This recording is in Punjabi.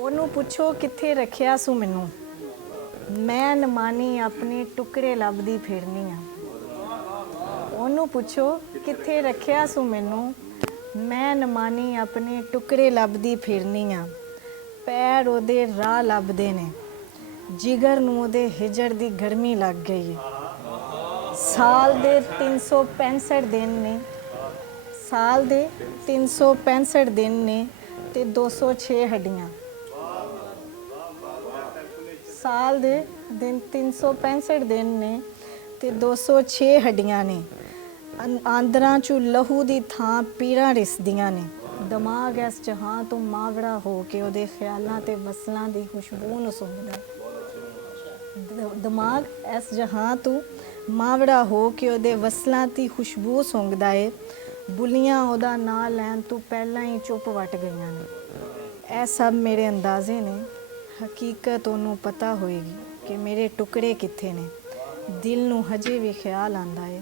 ਉਹਨੂੰ ਪੁੱਛੋ ਕਿੱਥੇ ਰੱਖਿਆ ਸੂ ਮੈਨੂੰ, ਮੈਂ ਨਮਾਨੀ ਆਪਣੇ ਟੁਕੜੇ ਲੱਭਦੀ ਫਿਰਨੀ ਆ। ਉਹਨੂੰ ਪੁੱਛੋ ਕਿੱਥੇ ਰੱਖਿਆ ਸੂ ਮੈਨੂੰ, ਮੈਂ ਨਮਾਨੀ ਆਪਣੇ ਟੁਕੜੇ ਲੱਭਦੀ ਫਿਰਨੀ ਆ। ਪੈਰ ਉਹਦੇ ਰਾਹ ਲੱਭਦੇ ਨੇ, ਜਿਗਰ ਨੂੰ ਉਹਦੇ ਹਿਜਰ ਦੀ ਗਰਮੀ ਲੱਗ ਗਈ। ਸਾਲ ਦੇ 365 ਦਿਨ ਨੇ, ਸਾਲ ਦੇ 365 ਦਿਨ ਨੇ ਤੇ 206 ਹੱਡੀਆਂ। ਸਾਲ ਦੇ ਦਿਨ 365 ਦਿਨ ਨੇ ਤੇ 206 ਹੱਡੀਆਂ ਨੇ। ਆਂਦਰਾਂ 'ਚੋਂ ਲਹੂ ਦੀ ਥਾਂ ਪੀੜਾਂ ਰਿਸਦੀਆਂ ਨੇ। ਦਿਮਾਗ ਇਸ ਜਹਾਂ ਤੋਂ ਮਾਵੜਾ ਹੋ ਕੇ ਉਹਦੇ ਖਿਆਲਾਂ ਤੇ ਵਸਲਾਂ ਦੀ ਖੁਸ਼ਬੂ ਨੂੰ ਸੁੰਘਦਾ। ਦਿਮਾਗ ਇਸ ਜਹਾਂ ਤੋਂ ਮਾਵੜਾ ਹੋ ਕੇ ਉਹਦੇ ਵਸਲਾਂ ਦੀ ਖੁਸ਼ਬੂ ਸੁੰਘਦਾ ਏ। ਬੁੱਲੀਆਂ ਉਹਦਾ ਨਾਂ ਲੈਣ ਤੋਂ ਪਹਿਲਾਂ ਹੀ ਚੁੱਪ ਵੱਟ ਗਈਆਂ ਨੇ। ਇਹ ਸਭ ਮੇਰੇ ਅੰਦਾਜ਼ੇ ਨੇ, ਹਕੀਕਤ ਉਹਨੂੰ ਪਤਾ ਹੋਏਗੀ ਕਿ ਮੇਰੇ ਟੁਕੜੇ ਕਿੱਥੇ ਨੇ। ਦਿਲ ਨੂੰ ਹਜੇ ਵੀ ਖਿਆਲ ਆਉਂਦਾ ਏ